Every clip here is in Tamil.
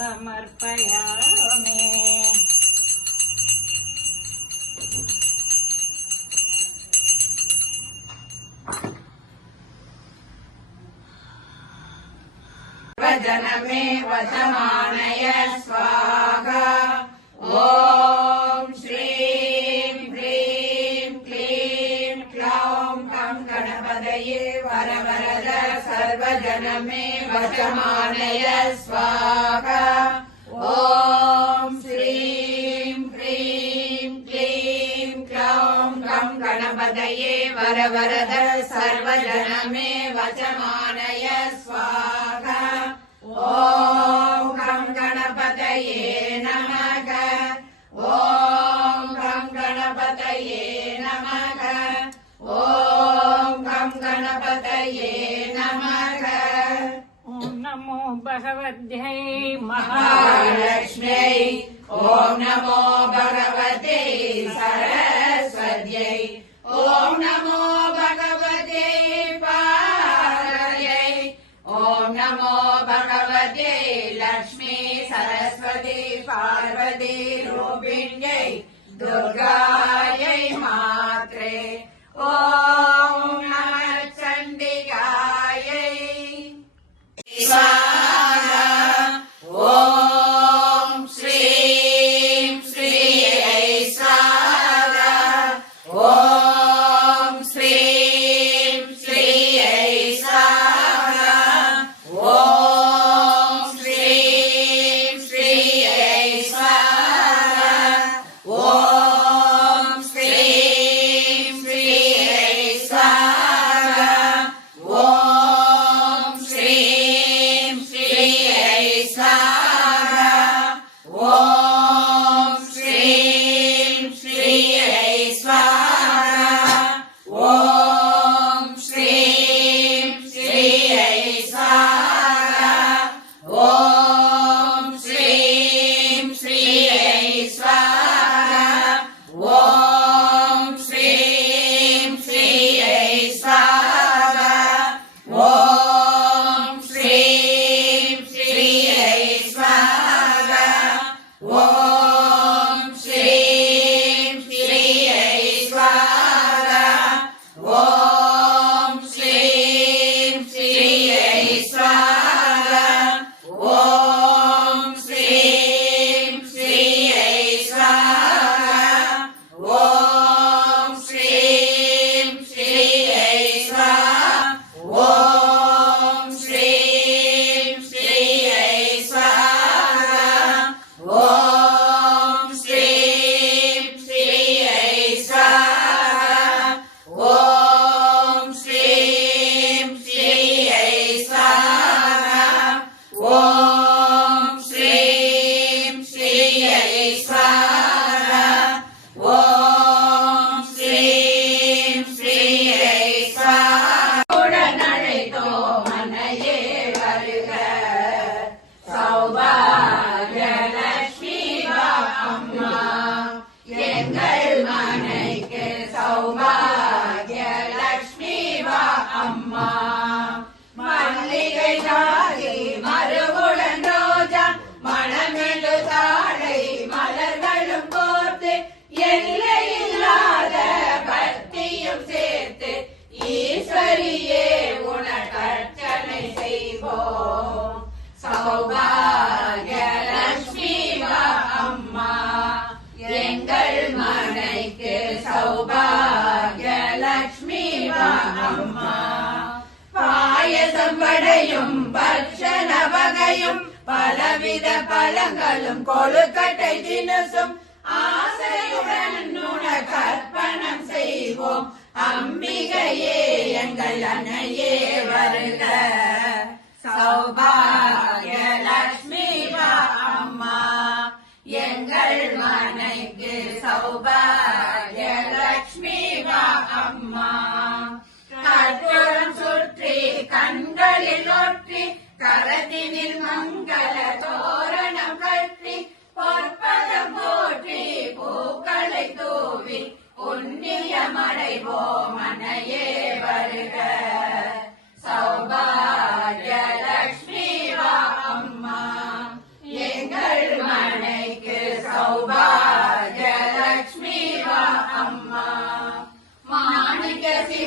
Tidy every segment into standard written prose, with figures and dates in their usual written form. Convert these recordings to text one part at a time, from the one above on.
समर्पयामि। जनमे वचमानय स्वाहा। ॐ श्रीं ह्रीं क्लीं क्लौं कं गणपतये वरवरद सर्वजनमे वचमानय स्वाहा। ॐ श्रीं ह्रीं क्लीं क्लौं कं गणपतये वरवरद सर्वजनमे वचमानय स्वाहा। ॐ गं गणपतये नमः। ॐ गं गणपतये नमः। ॐ गं गणपतये नमः। ॐ नमो भगवत्यै महालक्ष्म्यै। ॐ नमो भगवते सरस्वत्यै। ॐ नमो भगवते पार्वत्यै। ॐ नमो भगवते लक्ष्मी सरस्वती पार्वती रूपिण्यै दुर्गायै मात्रे। ॐ नमः चण्डिकायै स्वाहा। ॐ श्रीं श्रीयै स्वाहा। ॐ श्रीं श्रीयै स्वाहा। ॐ श्रीं श्रीयै स्वाहा। ॐ श्रीं श्रीयै स्वाहा। ॐ श्रीं श्रीयै स्वाहा। ॐ श्रीं श्रीयै स्वाहा। ॐ श्रीं श्रीयै स्वाहा। ॐ श्रीं श्रीयै स्वाहा। ॐ श्रीं श्रीयै स्वाहा। ॐ श्रीं श्रीयै स्वाहा। ॐ श्रीं श्रीयै स्वाहा। ॐ श्रीं श्रीयै स्वाहा। ॐ श्रीं श्रीयै स्वाहा। ॐ श्रीं श्रीयै स्वाहा। ॐ श्रीं श्रीयै स्वाहा। ॐ श्रीं श्रीयै स्वाहा। ॐ श्रीं श्रीयै स्वाहा। ॐ श्रीं श्रीयै स्वाहा। ॐ श्रीं श्रीयै स्वाहा। உடனழைத்தோ மன்னையே வருக சௌபாகிய லட்சுமி அம்மா எங்கள் மனைக்கு சௌபாகிய லட்சுமி அம்மா. மல்லிகை ஜாதி மறுவுடன் ரோஜா மணமெழு தாழை மலர்களும் கோர்த்து எல்லையில்லாத பக்தியும் சேர்த்து ஈஸ்வரியே உனக்கர்ச்சனை செய்வோம். சௌபாகிய லட்சுமி அம்மா எங்கள் மனைக்கு சௌபாகிய லட்சுமி அம்மா. பாயசம் வடையும் பட்சண வகையும் பலவித பழங்களும் கொழுக்கட்டை தினசும் ஆசையுடன் உனக்கர்ப்பணம் செய்வோம். அம்பிகையே எங்கள் அன்னையே வருக சௌபாகிய லட்சுமி அம்மா எங்கள் மனைக்கு சௌபாகிய லட்சுமி அம்மா. கற்பூரம் சுற்றி கண்களில் ஒற்றி கரத்தினில் மங்கள தோரணம் கட்டி பொற்பதம் போற்றி பூக்களை தூவி புண்ணியமடைவோம் அன்னையே வருக சௌபாகிய லட்சுமி அம்மா.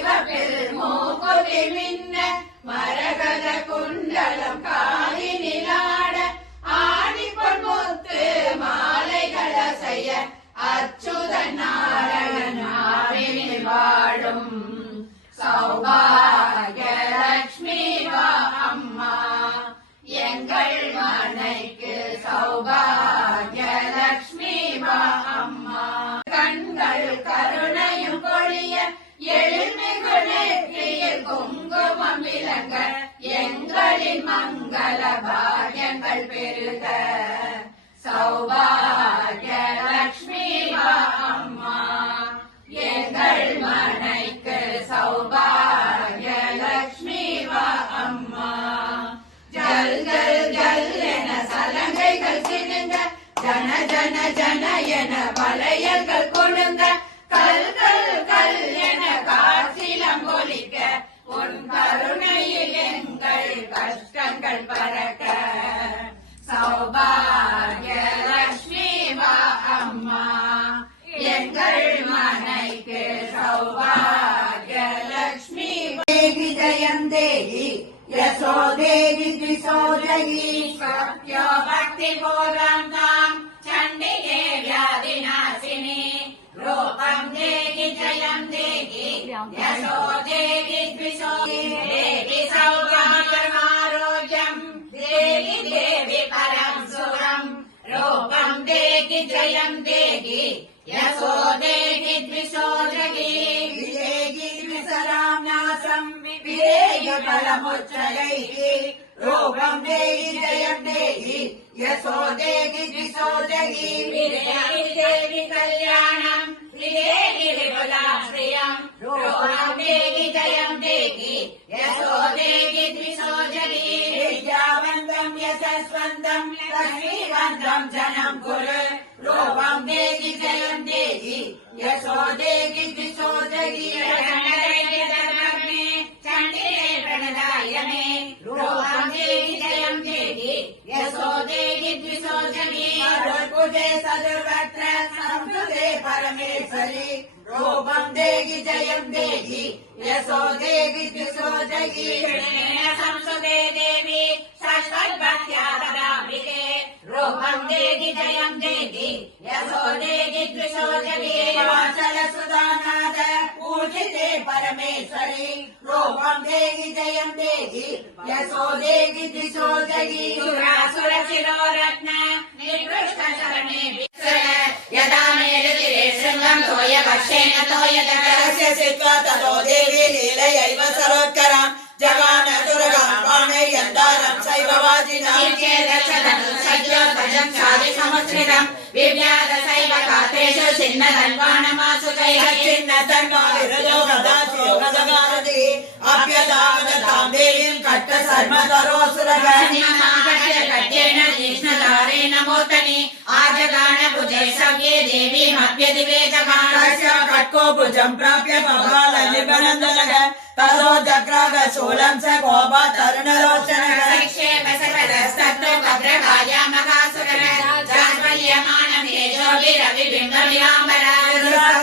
சிவப்பில் மூக்குத்தி மின்ன மரகத குண்டலம் காலினிலாட ஆணி பொன்முத்து மாலைகள் அசைய அச்சுதன் நாராயணன் ஆவினில் வாழும் சௌபாகிய லட்சுமி வா அம்மா எங்கள் மனைக்கு சௌபாகிய லட்சுமி வா அம்மா கண்கள் கருணையும் பொழிய எழுமிகு நெற்றியில் குங்குமம் விளங்க எங்களின் மங்கள பாகியங்கள் பெருக சௌபாகிய லட்சுமி வா அம்மா எங்கள் மனைக்கு சௌபாகிய லட்சுமி வா அம்மா ஜல் ஜல் ஜல் என சலங்கைகள் சினுங்க ஜன ஜன ஜன என வளையல்கள் கொடுங்க கல் கல் கல் என காற்றிலம் ஒலிக்க உன் கருணையில் எங்கள் கஷ்டங்கள் பறக்க சௌபாகிய லட்சுமி வா அம்மா எங்கள் மனைக்கு சௌபாகிய லட்சுமி தேவி ஜெயம் தேவி யசோ தேவி திசோதகி சத்யோ பக்தி பூர்வம் தாம் चण्डिके व्याधिनाशिनी रूपं देहि जयं देहि यशो देहि द्विषो देहि सौभाग्यमारोग्यं देहि देवि परं सुरं रूपं देहि जयं देहि यशो देहि द्विषो जहि विदेहि द्विसरां नाशं विदेहि फलमुच्चयैः रूपं देहि जयं देहि यशो देहि द्विषो जहि विदेहि देवि कल्याणं विदेहि विपुलाश्रियं रूपं देहि जयं देहि यशो देहि द्विषो जहि विद्यावन्तं यशस्वन्तं लक्ष्मीवन्तं जनं कुरु रूपं देहि जयं देहि यशो देहि द्विषो जहि चण्डिके प्रणदाय मे रूपं देहि जयं देहि यशो देहि द्विषो जहि सर्वभुजे सर्वत्र संस्कृते परमेश्वरि रूपं देहि जयं देहि यशो देहि द्विषो जहि संस्कृते देवी शाश्वतभक्त्या तदाम्बिके रूपं देहि जयं देहि यशो देहि द्विषो जहि वाचल सुधानाद पूजिते परमेश्वरि रूपं देहि जयं देहि यशो देहि द्विषो जहि सुरासुर शिरोरत्न निर्कृष्ट शरणे यदा मेरुतिरे शृङ्गं तोयवर्षेण तोयदकरस्य सित्वा ततो देवी लीलयैव सरोत्करां जगान दुर्गां पाणयन्तारं शैववाजिनां सज्जोत्तजं शादिसमुच्छ्रितं विव्याधसैव कातेषु छिन्नधन्वाणमासु चिन्नधन्वा विरुदो गदाचो गदगारति अप्यदागतां देवीं कट्टसर्मधरोऽसुरगण्यमागत्य कट्येन जीष्णधारेण मोतनि आजगान भुजे सव्ये देवीमप्यदिवे जगानस्य कट्को भुजं प्राप्य बबाल निबनन्दनः ततो जग्राग शूलं स गोपा तरुणलोचनः शिक्षेप सर्वदस्तत्तो भद्रकाया महासुरः जाज्वल्यमानं तेजोभिरविबिम्बविलाम्बरः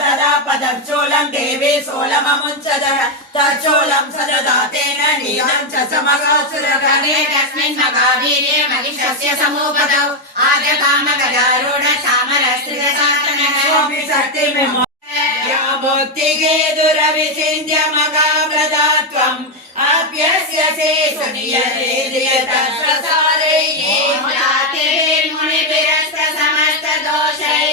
तदा पदक्षूलं देवी शूलममुञ्चदः तच्चूलं सददा तेन नीलं च समगासुरः तस्मिन् मगावीर्ये महिषस्य समूपतौ आजकामगदारूढ चामरस्त्रिदशासनः स्वामि शक्तिमेव यामुक्तिगे दुरविचिन्त्य मगाव्रतात्वम् अप्यस्य शेषु नियते तत्प्रसारैः मुनिभिरस्तसमस्तदोषैः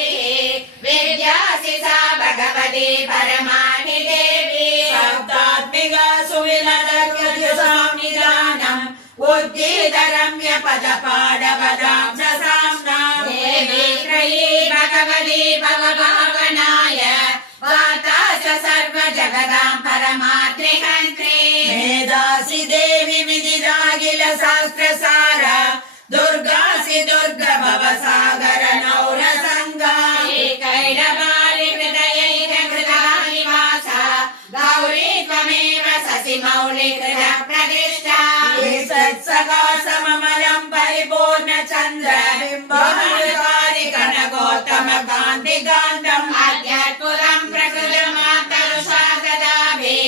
विद्यासि सा भगवती परमाणि देवी सप्तात्मिका सुविनदकृत्यसाम्निदानम् उद्गीतरम्य पदपाडवदां साम्नां देवी त्रयी भगवती भवभावनाय वार्ता च सर्वजगदां परमात्रिहन्त्री मेधासि देवी विदिदाखिल शास्त्रसार दुर्गासि दुर्ग भवसागर नौरसङ्गा कैरवारि हृदयैः हृदानिवास गौरी त्वमेव शशिमौलि हृदः प्रतिष्ठा सत्सगासममलं परिपूर्ण चन्द्र बिम्बहारि कनकोत्तम कान्तिकान्तम् अद्यात्पुरं प्रकृतमातरुषा ददामि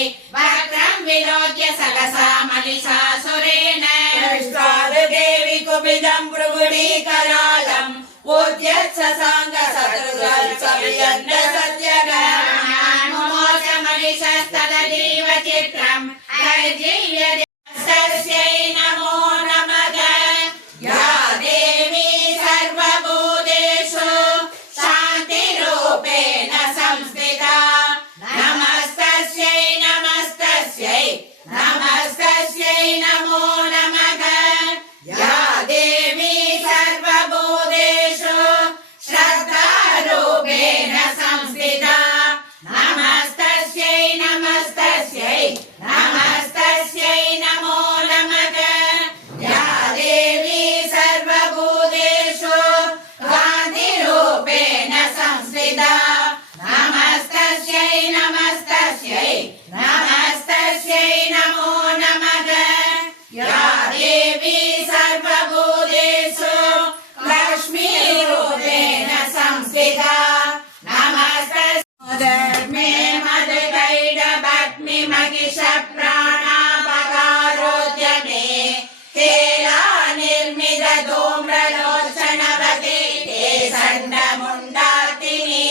बहुविधं भृगुडीकरालम् उद्यत्ससाङ्ग सदृशल्सवियन्न सत्यगमोच महिषस्तदीव चित्रम् हरिजीव्यस्तस्यै नमो नमः या देवी सर्वभूतेषु शान्तिरूपेण संस्थिता नमस्तस्यै नमस्तस्यै नमस्तस्यै नमो नमः या देवी सर्वभूतेषु श्रद्धारूपेण संस्थिता नमस्तस्यै नमस्तस्यै नमस्तस्यै नमो नमः या देवी सर्वभूतेषु गान्धिरूपेण संस्थिता नमस्तस्यै नमस्तस्यै नमस्तस्यै नमो नमः या देवी सर्वभूतेषु लक्ष्मीरूपेण संस्थिता नमस्तस्मै मधुकैडभक्मि महिष प्राणापकारोद्यमे हेला निर्मित धूम्रलोचनवती ते सण्डमुण्डातिनि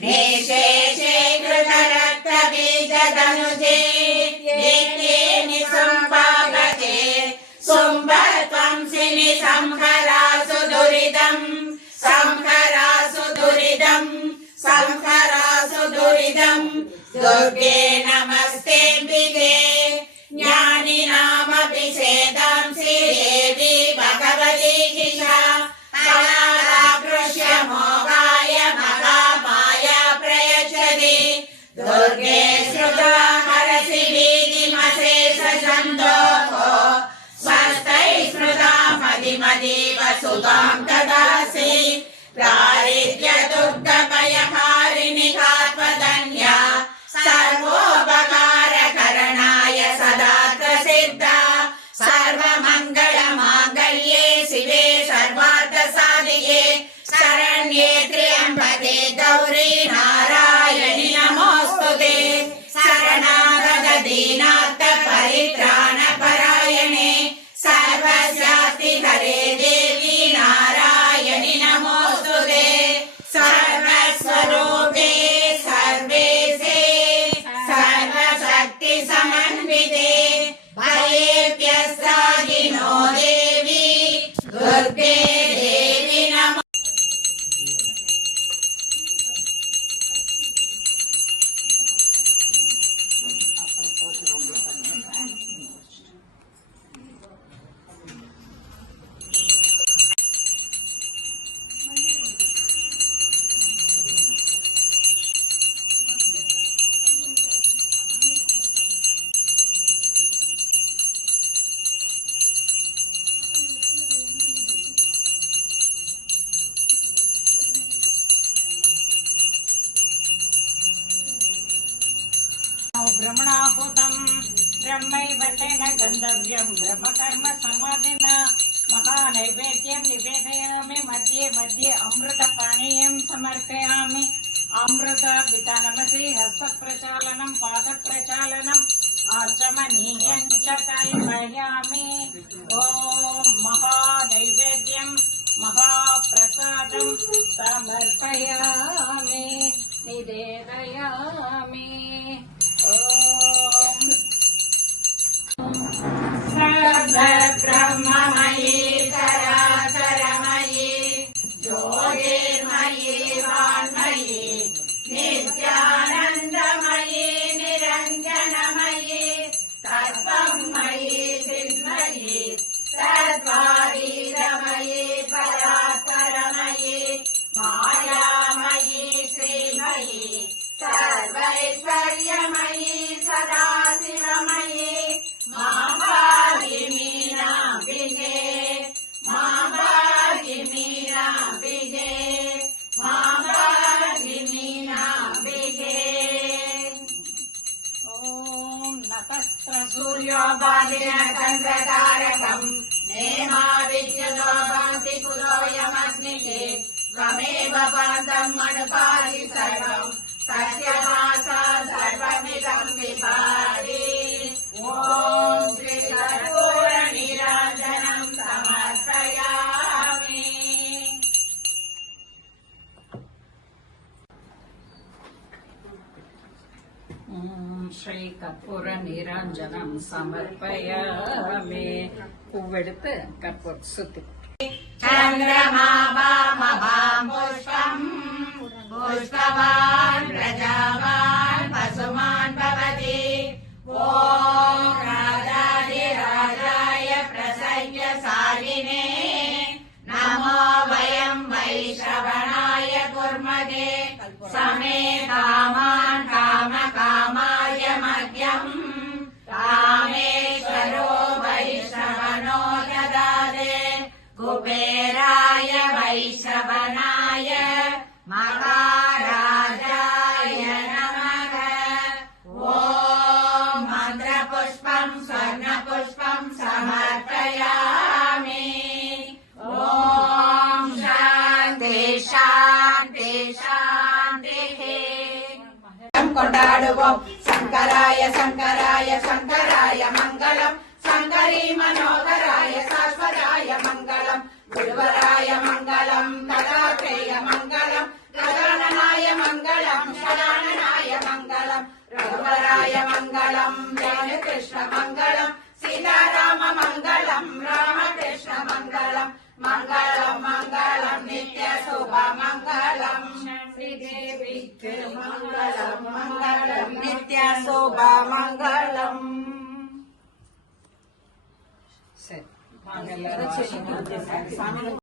निशेषे कृतरक्तबीजधनुजे नित्ये निसुम्भागते सुम्भत्वंसिनि संहरासु दुरिदम् संहरासु दुरिदम् संहरासु दुरिदम् दुर्गे नमस्तेऽम्बिके ज्ञानिनामभिषेदांसि देवी भगवती किशा कलालाकृष्य मोहाय महामाया प्रयच्छति दुर्गे श्रुता हरसि भीतिमशेषसन्दोः स्वस्तै स्मृता मदिमदीव सुतां ददासि दारिद्र्य दुर्गभयहारिणि कात्वदन्या सर्वोपकारकरणाय सदा प्रसिद्धा सर्वमङ्गलमाङ्गल्ये शिवे सर्वार्थसाधिके शरण्ये त्र्यम्बके गौरी नारायणि नमोऽस्तुते शरणागत दीनार्थ परित्राणपरायणे सर्वस्यास्तिहरे देवी नारायणि नमोऽस्तुते सर्वस्वरूपे सर्वेशे सर्वशक्ति समन्विते भयेभ्यस्त्राहिनो देवी दुर्गे देवी नमः ब्रह्मणाहुतं ब्रह्मैव तेन गन्तव्यं ब्रह्मकर्म समाधिना महानैवेद्यं निवेदयामि मध्ये मध्ये अमृतपानीयं समर्पयामि अमृतपितानमसि हस्तप्रचालनं पादप्रचालनम् आचमनीयं च कल्पयामि ॐ महानैवेद्यं महाप्रसादं समर्पयामि निवेदयामि सर्वब्रह्ममयी सरासरमयी ज्योतिर्मयी वाङ्मयी नित्यानन्दमयी निरञ्जनमयी तत्त्वमयी चिन्मयी तद्वारीरमयी परात्परमयी मायामयी श्रीमयी सर्वैश्वर्यमयी सदाशिवमयी मां मीनाम्बिके मां मीनाम्बिके मां मीनाम्बिके ॐ नतस्त्र सूर्योपादिन चन्द्रतारकम् नेमाविद्युतो भान्ति कुलोऽयमग्निः त्वमेव पादम् अनुपादि सर्वम् तस्य वासा सर्वमिदं विभाति ॐ श्री कर्पूरनीराजनं समर्पयामि। ஸ்ரீ கற்பூர நீராஞ்சனம் சமர்ப்பயாமி. பூவெடுத்து கற்பூர சுத்தி चन्द्रमा वामभां पुष्पम् पुष्पवान् प्रजावान् पशुमान् भवति ॐ राजाधिराजाय प्रसह्य सारिणे नमो वयं वैश्रवणाय कुर्महे समे कामान् कामकामाय मह्यम् कामेश्वरो वैश्रवणो ददाते कुबेराय वैश्रवणाय महाराजाय नमः ॐ मन्त्रपुष्पं स्वर्णपुष्पं समर्पयामि ॐ शान्ति शान्ति शान्तिः கொண்டாடுவோம் சங்கராய சங்கராய சங்கராய மங்களம் சங்கரி மனோகராய சாஸ்வதாய மங்களம் குருவராய மங்களம் ததாத்ரேய மங்களம் கதானனாய மங்களம் சதானனாய மங்களம் ரகுவராய மங்களம் கிருஷ்ண மங்களம் சீதாராம மங்களம் ராமகிருஷ்ண மங்களம் மங்களம் மங்களம் நித்ய சுப மங்களம் ஸ்ரீதேவிக்கு மங்களம் மங்களம் நித்ய சுப மங்களம். சரி வாங்க எல்லாரும்.